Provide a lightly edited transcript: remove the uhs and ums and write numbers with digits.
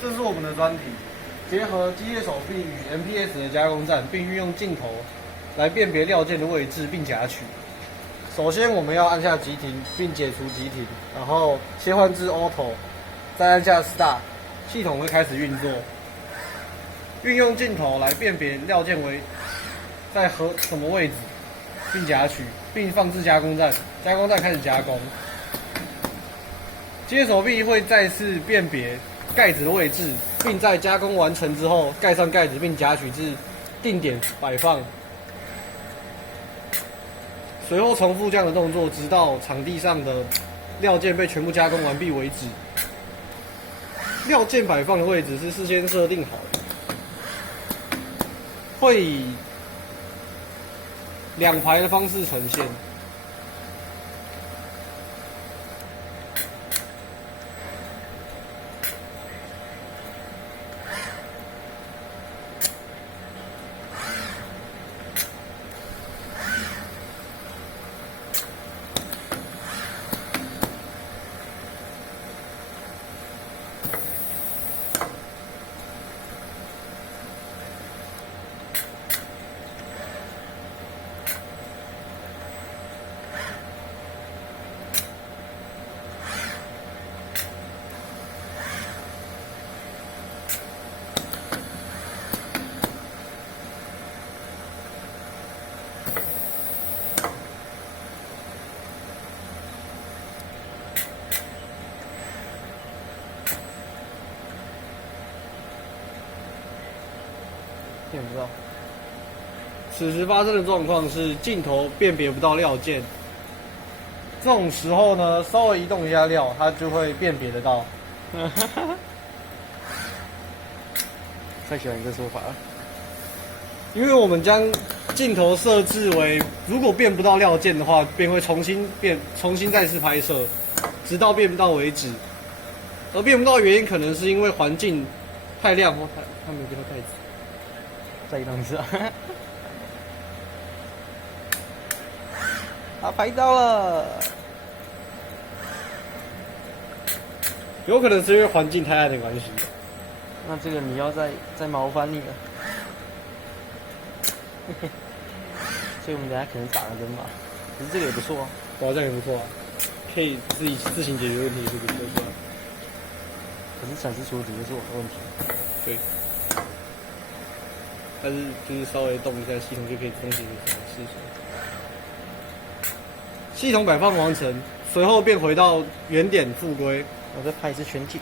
这是我们的专题，结合机械手臂与 MPS 的加工站，并运用镜头来辨别料件的位置并夹取。首先，我们要按下急停并解除急停，然后切换至 Auto， 再按下 Start， 系统会开始运作。运用镜头来辨别料件为在什么位置，并夹取，并放置加工站，加工站开始加工。机械手臂会再次辨别盖子的位置，并在加工完成之后盖上盖子，并夹取至定点摆放。随后重复这样的动作，直到场地上的料件被全部加工完毕为止。料件摆放的位置是事先设定好的，会以2排的方式呈现。听不到。此时发生的状况是镜头辨别不到料件，这种时候呢，稍微移动一下料，它就会辨别得到。太喜欢你这说法了。因为我们将镜头设置为，如果辨不到料件的话，便会重新再次拍摄，直到辨不到为止。而辨不到的原因可能是因为环境太亮或它没有变到盖子。再移动一次啊！啊，拍到了！有可能是因为环境太暗的关系。那这个你要再麻烦你了。所以我们等下可能打个灯吧。可是这个也不错啊，好像也不错啊，可以自行解决问题，是不是？可是闪失处理就是我的问题。对。但是就是稍微动一下系统就可以自动解决这种事情。系统摆放完成，随后便回到原点复归。我再拍一次全景。